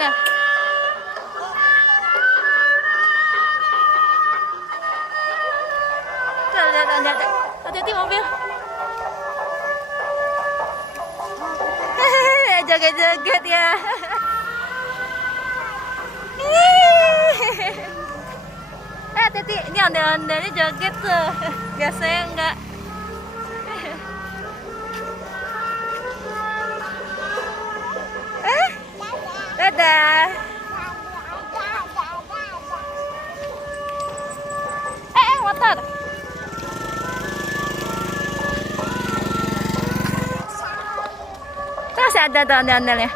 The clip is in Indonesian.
Nah. Tuh, lihat. Hati-hati mobil. Joget-joget ya. Hati-hati, ini ondel-ondelnya joget tuh. Biasanya enggak. Dadah. Motor. Terus ada tuh ondel-ondelnya.